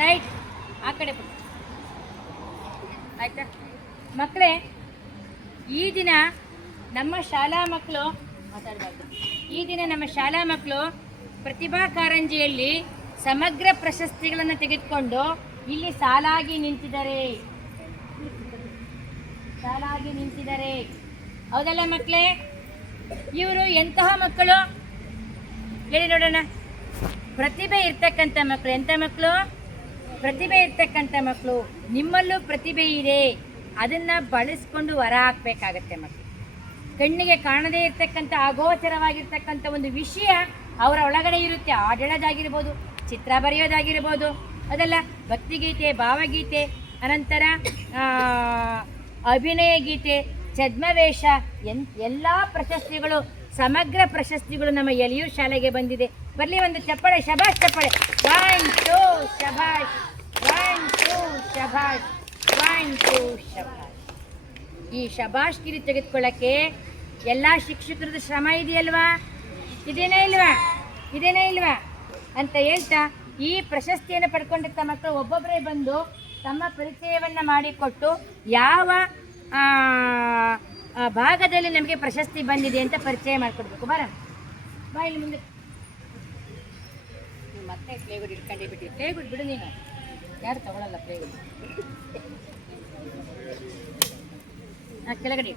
Right, ಆ ಕಡೆ ಪುಟ್ಟ. ಆಯ್ತಾ ಮಕ್ಕಳೇ, ಈ ದಿನ ನಮ್ಮ ಶಾಲಾ ಮಕ್ಕಳು ಮಾತಾಡಬಾರ್ದು. ಈ ದಿನ ನಮ್ಮ ಶಾಲಾ ಮಕ್ಕಳು ಪ್ರತಿಭಾ ಕಾರಂಜಿಯಲ್ಲಿ ಸಮಗ್ರ ಪ್ರಶಸ್ತಿಗಳನ್ನು ತೆಗೆದುಕೊಂಡು ಇಲ್ಲಿ ಸಾಲಾಗಿ ನಿಂತಿದ್ದಾರೆ. ಹೌದಲ್ಲ ಮಕ್ಕಳೇ? ಇವರು ಎಂತಹ ಮಕ್ಕಳು ಹೇಳಿ ನೋಡೋಣ. ಪ್ರತಿಭೆ ಇರ್ತಕ್ಕಂಥ ಮಕ್ಕಳು. ಎಂಥ ಮಕ್ಕಳು? ಪ್ರತಿಭೆ ಇರ್ತಕ್ಕಂಥ ಮಕ್ಕಳು. ನಿಮ್ಮಲ್ಲೂ ಪ್ರತಿಭೆ ಇದೆ, ಅದನ್ನು ಬಳಸ್ಕೊಂಡು ಹೊರ ಹಾಕಬೇಕಾಗತ್ತೆ ಮಕ್ಕಳು. ಕಣ್ಣಿಗೆ ಕಾಣದೇ ಇರ್ತಕ್ಕಂಥ ಅಗೋಚರವಾಗಿರ್ತಕ್ಕಂಥ ಒಂದು ವಿಷಯ ಅವರ ಒಳಗಡೆ ಇರುತ್ತೆ. ಹಾಡೋದಾಗಿರ್ಬೋದು, ಚಿತ್ರ ಬರೆಯೋದಾಗಿರ್ಬೋದು, ಅದಲ್ಲ ಭಕ್ತಿಗೀತೆ, ಭಾವಗೀತೆ, ಅನಂತರ ಅಭಿನಯ ಗೀತೆ, ಛದ್ಮವೇಷ, ಎಲ್ಲ ಪ್ರಶಸ್ತಿಗಳು, ಸಮಗ್ರ ಪ್ರಶಸ್ತಿಗಳು ನಮ್ಮ ಯಲಿಯೂರು ಶಾಲೆಗೆ ಬಂದಿದೆ. ಬರಲಿ ಒಂದು ಚಪ್ಪಾಳೆ. ಶಭಾಷ್ ಚಪ್ಪಾಳೆ. 1 2 ಶಭಾಷ್, 1 2 ಶಭಾಷ್, 1 2 ಶಭಾಷ್. ಈ ಶಭಾಷ್ ಗಿರಿ ತೆಗೆದುಕೊಳ್ಳಕ್ಕೆ ಎಲ್ಲ ಶಿಕ್ಷಕರದ್ದು ಶ್ರಮ ಇದೆಯಲ್ವಾ? ಇದೇನೇ ಇಲ್ವಾ ಅಂತ ಹೇಳ್ತಾ ಈ ಪ್ರಶಸ್ತಿಯನ್ನು ಪಡ್ಕೊಂಡಿರ್ತ ಮಕ್ಕಳು ಒಬ್ಬೊಬ್ಬರೇ ಬಂದು ತಮ್ಮ ಪರಿಚಯವನ್ನು ಮಾಡಿಕೊಟ್ಟು ಯಾವ ಭಾಗದಲ್ಲಿ ನಮಗೆ ಪ್ರಶಸ್ತಿ ಬಂದಿದೆ ಅಂತ ಪರಿಚಯ ಮಾಡಿಕೊಡ್ಬೇಕು. ಬಾ ಇಲ್ಲಿ ಮುಂದೆ. ಮತ್ತೆ ಪ್ಲೇಗುಡ್ ಇಟ್ಕೊಂಡೇ ಬಿಟ್ಟು. ಪ್ಲೇಗುಡ್ ಬಿಡು, ನೀನು ಯಾರು ತಗೊಳ್ಳಲ್ಲ ಪ್ಲೇಗುಡ್. ಕೆಳಗಡೆ.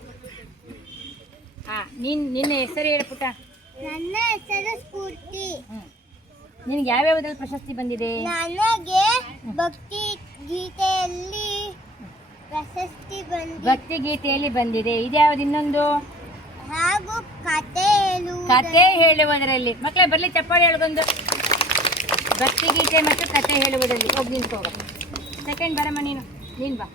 ನಿನ್ನ ಹೆಸರು ಹೇಳು ಪುಟ್ಟ. ನನ್ನ ಹೆಸರು ಸ್ಫೂರ್ತಿ. ನಿನಗೆ ಯಾವ್ಯಾವದಲ್ಲಿ ಪ್ರಶಸ್ತಿ ಬಂದಿದೆ? ನನಗೆ ಭಕ್ತಿ ಗೀತೆಯಲ್ಲಿ ಪ್ರಶಸ್ತಿ ಬಂದಿದೆ. ಭಕ್ತಿ ಗೀತೆಯಲ್ಲಿ ಬಂದಿದೆ. ಇದ್ಯಾವ್ದು ಇನ್ನೊಂದು? ಹಾಗೂ ಕತೆ ಹೇಳುವುದರಲ್ಲಿ. ಮಕ್ಕಳೇ ಬರಲಿ ಚಪ್ಪಾಳೆ ಹೇಳ್ಕೊಂಡು. ಭಕ್ತಿ ಗೀತೆ ಮತ್ತು ಕತೆ ಹೇಳುವುದರಲ್ಲಿ ಹೋಗಿ ನಿಂತ್ಕೋಗ. ಸೆಕೆಂಡ್ ಬರಮ್ಮ ನೀನು ಬಾ.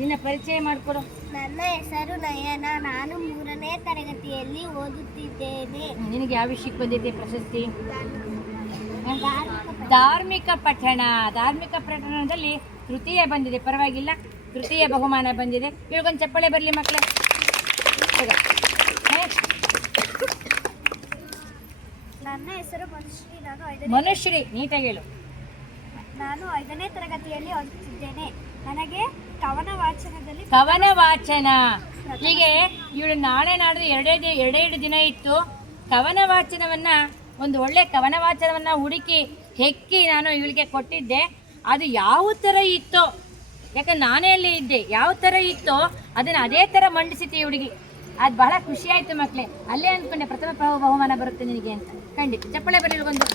ನಿನ್ನ ಪರಿಚಯ ಮಾಡಿಕೊಡು. ನನ್ನ ಹೆಸರು ನಯನ. ನಾನು 3ನೇ ತರಗತಿಯಲ್ಲಿ ಓದುತ್ತಿದ್ದೇನೆ. ನಿನಗೆ ಯಾವ ವಿಷಯಕ್ಕೆ ಬಂದಿದೆ ಪ್ರಶಸ್ತಿ? ಧಾರ್ಮಿಕ ಪಠಣದಲ್ಲಿ ತೃತೀಯ ಬಂದಿದೆ. ಪರವಾಗಿಲ್ಲ, ತೃತೀಯ ಬಹುಮಾನ ಬಂದಿದೆ. ಇವಾಗೊಂದು ಚಪ್ಪಾಳೆ ಬರಲಿ ಮಕ್ಕಳೇ. ನನ್ನ ಹೆಸರು ಮನುಶ್ರೀ. ಮನುಶ್ರೀ, ನೀಟಾಗಿ ಹೇಳು. ನಾನು 5ನೇ ತರಗತಿಯಲ್ಲಿ ಓದುತ್ತಿದ್ದೇನೆ. ನನಗೆ ಕವನ ವಾಚನ. ಹೀಗೆ ಇವಳು ನಾಳೆ ನಾಡ್ದು ಎರಡೆರಡು ದಿನ ಇತ್ತು. ಕವನ ವಾಚನವನ್ನು, ಒಂದು ಒಳ್ಳೆ ಕವನ ವಾಚನವನ್ನು ಹುಡುಕಿ ಹೆಕ್ಕಿ ನಾನು ಇವಳಿಗೆ ಕೊಟ್ಟಿದ್ದೆ. ಅದು ಯಾವ ಥರ ಇತ್ತೋ, ಯಾಕಂದ್ರೆ ನಾನೇ ಅಲ್ಲಿ ಇದ್ದೆ, ಯಾವ ಥರ ಇತ್ತೋ ಅದನ್ನು ಅದೇ ಥರ ಮಂಡಿಸಿತ್ತು ಹುಡುಗಿ. ಅದು ಬಹಳ ಖುಷಿ ಆಯಿತು ಮಕ್ಕಳೇ. ಅಲ್ಲೇ ಅಂದ್ಕೊಂಡೆ ಪ್ರಥಮ ಬಹುಮಾನ ಬರುತ್ತೆ ನಿನಗೆ ಅಂತ. ಖಂಡಿತ ಚಪ್ಪಳೆ ಬರಲಿ ಒಂದು.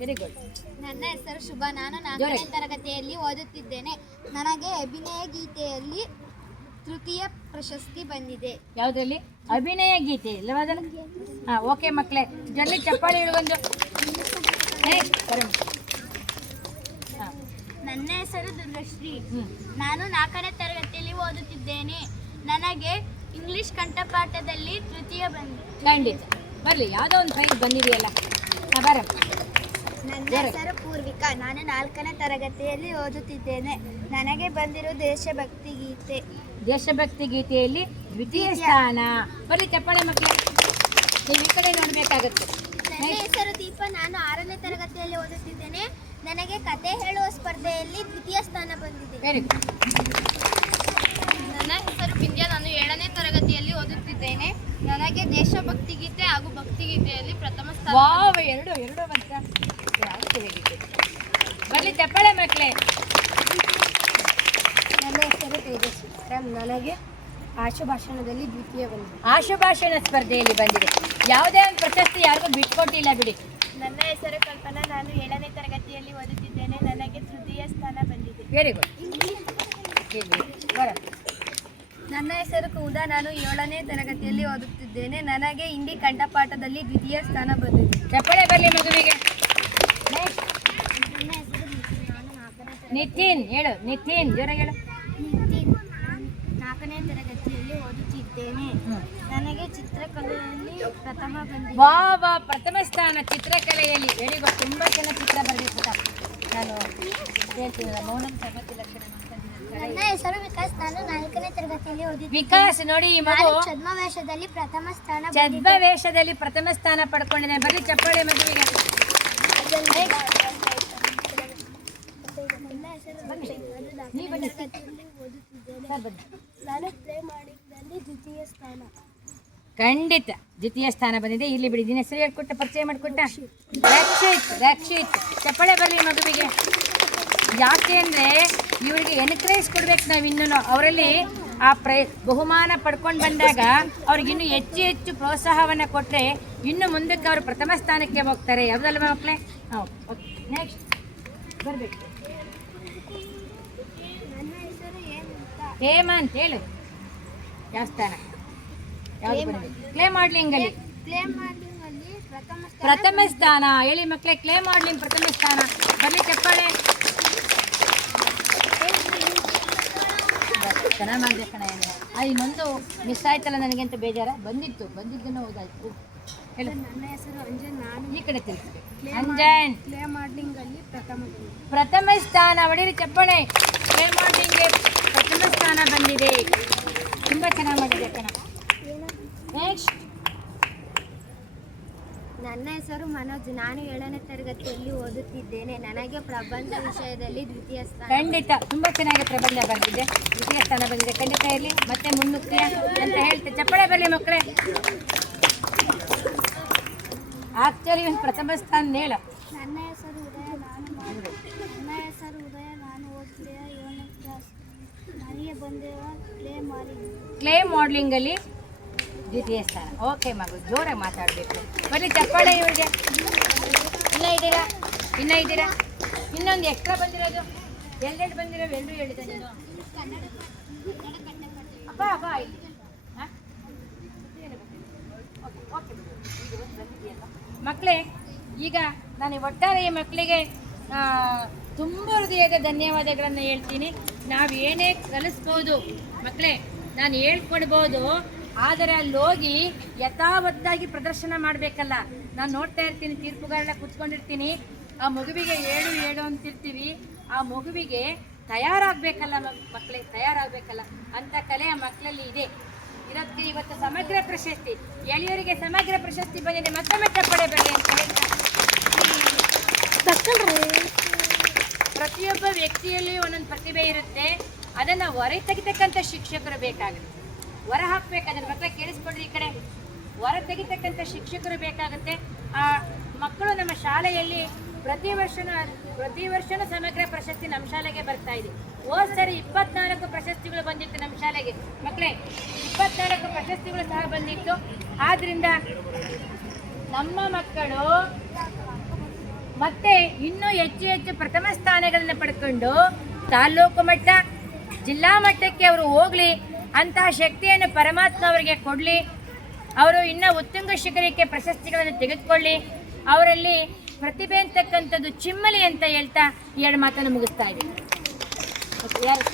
Very good. ನನ್ನ ಹೆಸರು ಶುಭ. ನಾನು 4ನೇ ತರಗತಿಯಲ್ಲಿ ಓದುತ್ತಿದ್ದೇನೆ. ನನಗೆ ಅಭಿನಯ ಗೀತೆಯಲ್ಲಿ ತೃತೀಯ ಪ್ರಶಸ್ತಿ ಬಂದಿದೆ. ಯಾವುದರಲ್ಲಿ? ಅಭಿನಯ ಗೀತೆ ಇಲ್ಲವಾದಲ್ಲ? ಓಕೆ ಮಕ್ಕಳೇ, ಜಲ್ದಿ ಚಪ್ಪಾಳೆ ಒಂದು. ನನ್ನ ಹೆಸರು ದುರ್ಗಶ್ರೀ. ನಾನು 4ನೇ ತರಗತಿಯಲ್ಲಿ ಓದುತ್ತಿದ್ದೇನೆ. ನನಗೆ ಇಂಗ್ಲಿಷ್ ಕಂಠಪಾಠದಲ್ಲಿ ತೃತೀಯ ಬಂದಿದೆ. ಖಂಡಿತ ಬರಲಿ, ಯಾವುದೋ ಒಂದು ಪ್ರೈಸ್ ಬಂದಿದೆಯಲ್ಲ. ಬರಮ್ಮ. ನನ್ನ ಹೆಸರು ಪೂರ್ವಿಕಾ. ನಾನು 4ನೇ ತರಗತಿಯಲ್ಲಿ ಓದುತ್ತಿದ್ದೇನೆ. ನನಗೆ ಬಂದಿರೋ ದೇಶಭಕ್ತಿ ಗೀತೆಯಲ್ಲಿ ದ್ವಿತೀಯ ಸ್ಥಾನ. ಬರಲಿ ಚಪ್ಪಾಳೆ ಮಕ್ಕಳು. ನೀವು ಈ ಕಡೆ ನೋಡಬೇಕಾಗುತ್ತೆ. ನನ್ನ ಹೆಸರು ದೀಪ. ನಾನು 6ನೇ ತರಗತಿಯಲ್ಲಿ ಓದುತ್ತಿದ್ದೇನೆ. ನನಗೆ ಕತೆ ಹೇಳುವ ಸ್ಪರ್ಧೆಯಲ್ಲಿ ದ್ವಿತೀಯ ಸ್ಥಾನ ಬಂದಿದೆ. Very good. ನನ್ನ ಹೆಸರು ವಿದ್ಯಾ. ನಾನು 7ನೇ ತರಗತಿಯಲ್ಲಿ ಓದುತ್ತಿದ್ದೇನೆ. ನನಗೆ ದೇಶಭಕ್ತಿ ಗೀತೆ ಹಾಗೂ ಭಕ್ತಿಗೀತೆಯಲ್ಲಿ ಪ್ರಥಮ ಸ್ಥಾನ. ವಾವ್, ಎರಡು ಬಂತ. ಬರಲಿ ಚಪ್ಪಾಳೆ ಮಕ್ಕಳೇ. ನನ್ನ ಹೆಸರು ತೇಜಸ್ವಿ. ನನಗೆ ಆಶುಭಾಷಣದಲ್ಲಿ ದ್ವಿತೀಯ ಬಂದಿದೆ. ಆಶುಭಾಷಣ ಸ್ಪರ್ಧೆಯಲ್ಲಿ ಬಂದಿದೆ. ಯಾವುದೇ ಒಂದು ಪ್ರಶಸ್ತಿ ಯಾರಿಗೂ ಬಿಟ್ಕೊಟ್ಟಿಲ್ಲ ಬಿಡಿ. ನನ್ನ ಹೆಸರು ಕಲ್ಪನಾ. ನಾನು 7ನೇ ತರಗತಿಯಲ್ಲಿ ಓದುತ್ತಿದ್ದೇನೆ. ನನಗೆ ತೃತೀಯ ಸ್ಥಾನ ಬಂದಿದೆ. Very good. ನನ್ನ ಹೆಸರು ಕುಮುದಾ. ನಾನು 7ನೇ ತರಗತಿಯಲ್ಲಿ ಓದುತ್ತಿದ್ದೇನೆ. ನನಗೆ ಹಿಂದಿ ಕಂಠಪಾಠದಲ್ಲಿ ದ್ವಿತೀಯ ಸ್ಥಾನ ಬಂದಿದೆ. ಚಪ್ಪಾಳೆ ಬರಲಿ ಮಗುವಿಗೆ. ನನ್ನ ಹೆಸರು ನಿತಿನ್. ಹೇಳು ನಿತಿನ್, ಜೋರಾಗಿ ಹೇಳು. ನಿತಿನ್. 4ನೇ ತರಗತಿಯಲ್ಲಿ ಓದುತ್ತಿದ್ದೇನೆ. ನನಗೆ ಚಿತ್ರಕಲೆಯಲ್ಲಿ ಪ್ರಥಮ ಬಂದಿದೆ. ವಾ, ಪ್ರಥಮ ಸ್ಥಾನ ಚಿತ್ರಕಲೆಯಲ್ಲಿ. Very good. ತುಂಬ ಚೆನ್ನಾಗಿ ಚಿತ್ರ ಬರಬೇಕು. ನಾನು ಹೇಳ್ತೀನಲ್ಲ, ಮೌನಂ ಸಮ್ಮತಿ ಲಕ್ಷಣ. ನನ್ನ ಹೆಸರು ವಿಕಾಸ್. ನಾನು 4ನೇ ತರಗತಿಯಲ್ಲಿ ಓದಿದ್ದೇನೆ. ವಿಕಾಸ್ ನೋಡಿ ಈ ಮಗು ಛದ್ಮವೇಷದಲ್ಲಿ ಪ್ರಥಮ ಸ್ಥಾನ ಛದ್ಮವೇಷದಲ್ಲಿ ಪ್ರಥಮ ಸ್ಥಾನ ಪಡ್ಕೊಂಡಿದ್ದೇನೆ. ಬರೀ ಚಪ್ಪಾಳೆ ಮಗುವಿಗೆ. ನೀವು ಬನ್ನಿ. ಸರ್ ಬನ್ನಿ. ನಾನು ಪ್ಲೇ ಮಾಡಿದ್ದಲ್ಲಿ ದ್ವಿತೀಯ ಸ್ಥಾನ. ಖಂಡಿತ ದ್ವಿತೀಯ ಸ್ಥಾನ ಬಂದಿದೆ. ಇಲ್ಲಿ ಬಿಡಿ. ದಿನ ಹೆಸರು ಹೇಳ್ಕೊಟ್ಟ, ಪರಿಚಯ ಮಾಡಿಕೊಟ್ಟ. ರಕ್ಷಿತ್ ಚಪ್ಪಾಳೆ ಬರಲಿ ಮಗುವಿಗೆ. ಯಾಕೆ ಅಂದರೆ ಇವರಿಗೆ ಎನ್ಕರೇಜ್ ಕೊಡ್ಬೇಕು ನಾವು ಇನ್ನೂ. ಅವರಲ್ಲಿ ಆ ಬಹುಮಾನ ಪಡ್ಕೊಂಡು ಬಂದಾಗ ಅವ್ರಿಗೆ ಇನ್ನೂ ಹೆಚ್ಚು ಹೆಚ್ಚು ಪ್ರೋತ್ಸಾಹವನ್ನು ಕೊಟ್ಟರೆ ಇನ್ನು ಮುಂದಕ್ಕೆ ಅವರು ಪ್ರಥಮ ಸ್ಥಾನಕ್ಕೆ ಹೋಗ್ತಾರೆ. ಯಾವುದಲ್ಲ ಮಕ್ಕಳೇ? ಓಕೆ, ನೆಕ್ಸ್ಟ್ ಬರಬೇಕು. ನನ್ನ ಹೆಸರು ಹೇಮಂತ್, ಹೇಳು. ಯಾವ ಸ್ಥಾನ? ಯಾವುದು ಬರಬೇಕು? ಕ್ಲೇ ಮಾಡ್ಲಿಂಗಲ್ಲಿ ಪ್ರಥಮ ಸ್ಥಾನ. ಹೇಳಿ ಮಕ್ಕಳೇ, ಕ್ಲೇ ಮಾಡ್ಲಿಂಗ್ ಪ್ರಥಮ ಸ್ಥಾನ. ಬರಲಿ ಚಪ್ಪಾಳೆ. ಚೆನ್ನಾಗಿ ಮಾಡಿದೆ ಕಣ. ಇನ್ನೊಂದು ಮಿಸ್ ಆಯ್ತಲ್ಲ ನನಗೆ ಅಂತ ಬೇಜಾರ. ಬಂದಿದ್ದನ್ನು ಓದಾಯ್ತು. ಹೇಳು. ನನ್ನ ಹೆಸರು ಅಂಜನ್. ನಾನು ಈ ಕಡೆ ತಿಳ್ಸಿ. ಅಂಜನ್ ಪ್ಲೇ ಮಾಡ್ಲಿಂಗ್ ಅಲ್ಲಿ ಪ್ರಥಮ ಸ್ಥಾನ. ಹೊಡೀರಿ ಚಪ್ಪಾಳೆ. ಕ್ಲೇ ಮಾಡ್ಲಿಂಗ್ಗೆ ಪ್ರಥಮ ಸ್ಥಾನ ಬಂದಿದೆ. ತುಂಬ ಚೆನ್ನಾಗಿ ಮಾಡಿದೆ ಕಣ. ನೆಕ್ಸ್ಟ್. ನನ್ನ ಹೆಸರು ಮನೋಜ್. ನಾನು 7ನೇ ತರಗತಿಯಲ್ಲಿ ಓದುತ್ತಿದ್ದೇನೆ. ನನಗೆ ಪ್ರಬಂಧ ವಿಷಯದಲ್ಲಿ ದ್ವಿತೀಯ ಸ್ಥಾನ. ಖಂಡಿತ ತುಂಬ ಚೆನ್ನಾಗಿ ಪ್ರಬಂಧ ಬಂದಿದೆ. ದ್ವಿತೀಯ ಸ್ಥಾನ ಬಂದಿದೆ. ಖಂಡಿತ ಇರಲಿ. ಮತ್ತೆ ಮುನ್ನುಗ್ತೀಯ ಅಂತ ಹೇಳ್ತೆ. ಚಪ್ಪಾಳೆ ಬರಲಿ ಮಕ್ಕಳೇ. ಆಕ್ಚುಲಿ ಒಂದು ಪ್ರಥಮ ಸ್ಥಾನ ಹೇಳ. ನನ್ನ ಹೆಸರು ಉದಯ. ನಾನು ಓದ್ತಿದ್ದೆ 7ನೇ ಕ್ಲಾಸ್. ನನಗೆ ಬಂದಿರುವ ಕ್ಲೇ ಮಾಡ್ಲಿಂಗಲ್ಲಿ ದ್ವಿತೀಯ ಸ್ಥಾನ. ಓಕೆ ಮಗು, ಜೋರಾಗಿ ಮಾತಾಡಬೇಕು. ಬರಲಿ ಚಪ್ಪಾಳೆ ಇವರಿಗೆ. ಇನ್ನೂ ಇದ್ದೀರಾ? ಇನ್ನೊಂದು ಎಕ್ಸ್ಟ್ರಾ ಬಂದಿರೋದು ಎರಡೆರಡು ಬಂದಿರೋ ಎಲ್ಲರೂ ಹೇಳಿದೆ ನೀನು. ಅಪ್ಪ ಇಲ್ಲಿ. ಮಕ್ಕಳೇ, ಈಗ ನಾನು ಒಟ್ಟಾರೆ ಈ ಮಕ್ಕಳಿಗೆ ತುಂಬ ಹೃದಯದ ಧನ್ಯವಾದಗಳನ್ನು ಹೇಳ್ತೀನಿ. ನಾವು ಏನೇ ಕಲಿಸ್ಬೋದು ಮಕ್ಕಳೇ, ನಾನು ಹೇಳ್ಕೊಡ್ಬೋದು. ಆದರೆ ಅಲ್ಲಿ ಹೋಗಿ ಯಥಾವತ್ತಾಗಿ ಪ್ರದರ್ಶನ ಮಾಡಬೇಕಲ್ಲ. ನಾನು ನೋಡ್ತಾ ಇರ್ತೀನಿ, ತೀರ್ಪುಗಾರೆಲ್ಲ ಕೂತ್ಕೊಂಡಿರ್ತೀನಿ. ಆ ಮಗುವಿಗೆ ಏಳು ಅಂತಿರ್ತೀವಿ. ಆ ಮಗುವಿಗೆ ತಯಾರಾಗಬೇಕಲ್ಲ ಮಕ್ಕಳೇ, ತಯಾರಾಗಬೇಕಲ್ಲ ಅಂತ ಕಲೆ ಆ ಮಕ್ಕಳಲ್ಲಿ ಇದೆ. ಇದಕ್ಕೆ ಇವತ್ತು ಸಮಗ್ರ ಪ್ರಶಸ್ತಿ, ಎಳೆಯರಿಗೆ ಸಮಗ್ರ ಪ್ರಶಸ್ತಿ ಬಂದಿದೆ. ಮತ್ತೊಮ್ಮೆ ಚಪ್ಪಾಳೆ ಬರಲಿ ಅಂತ ಹೇಳ್ತಾ, ಪ್ರತಿಯೊಬ್ಬ ವ್ಯಕ್ತಿಯಲ್ಲಿ ಒಂದೊಂದು ಪ್ರತಿಭೆ ಇರುತ್ತೆ. ಅದನ್ನು ಹೊರ ತೆಗಿತಕ್ಕಂಥ ಶಿಕ್ಷಕರು ಬೇಕಾಗುತ್ತೆ. ಹೊರ ಹಾಕ್ಬೇಕು ಅದನ್ನು. ಮಕ್ಕಳ ಕೇಳಿಸ್ಕೊಂಡ್ರಿ ಈ ಕಡೆ. ಹೊರ ತೆಗಿತಕ್ಕಂಥ ಶಿಕ್ಷಕರು ಬೇಕಾಗುತ್ತೆ. ಆ ಮಕ್ಕಳು ನಮ್ಮ ಶಾಲೆಯಲ್ಲಿ ಪ್ರತಿ ವರ್ಷನೂ ಸಮಗ್ರ ಪ್ರಶಸ್ತಿ ನಮ್ಮ ಶಾಲೆಗೆ ಬರ್ತಾ ಇದೆ. ಹೋದ ಸರಿ 24 ಪ್ರಶಸ್ತಿಗಳು ಬಂದಿತ್ತು ನಮ್ಮ ಶಾಲೆಗೆ ಮಕ್ಕಳೇ. 24 ಪ್ರಶಸ್ತಿಗಳು ಸಹ ಬಂದಿತ್ತು. ಆದ್ದರಿಂದ ನಮ್ಮ ಮಕ್ಕಳು ಮತ್ತೆ ಇನ್ನೂ ಹೆಚ್ಚು ಪ್ರಥಮ ಸ್ಥಾನಗಳನ್ನು ಪಡ್ಕೊಂಡು ತಾಲೂಕು ಮಟ್ಟ, ಜಿಲ್ಲಾ ಮಟ್ಟಕ್ಕೆ ಅವರು ಹೋಗಲಿ. ಅಂತಹ ಶಕ್ತಿಯನ್ನು ಪರಮಾತ್ಮ ಅವರಿಗೆ ಕೊಡಲಿ. ಅವರು ಇನ್ನೂ ಉತ್ತುಂಗ ಶಿಖರಕ್ಕೆ ಪ್ರಶಸ್ತಿಗಳನ್ನು ತೆಗೆದುಕೊಳ್ಳಿ. ಅವರಲ್ಲಿ ಪ್ರತಿಭೆ ಅಂತಕ್ಕಂಥದ್ದು ಚಿಮ್ಮಲಿ ಅಂತ ಹೇಳ್ತಾ 2 ಮಾತನ್ನು ಮುಗಿಸ್ತಾ ಇದ್ದೀನಿ. ಯಾರು?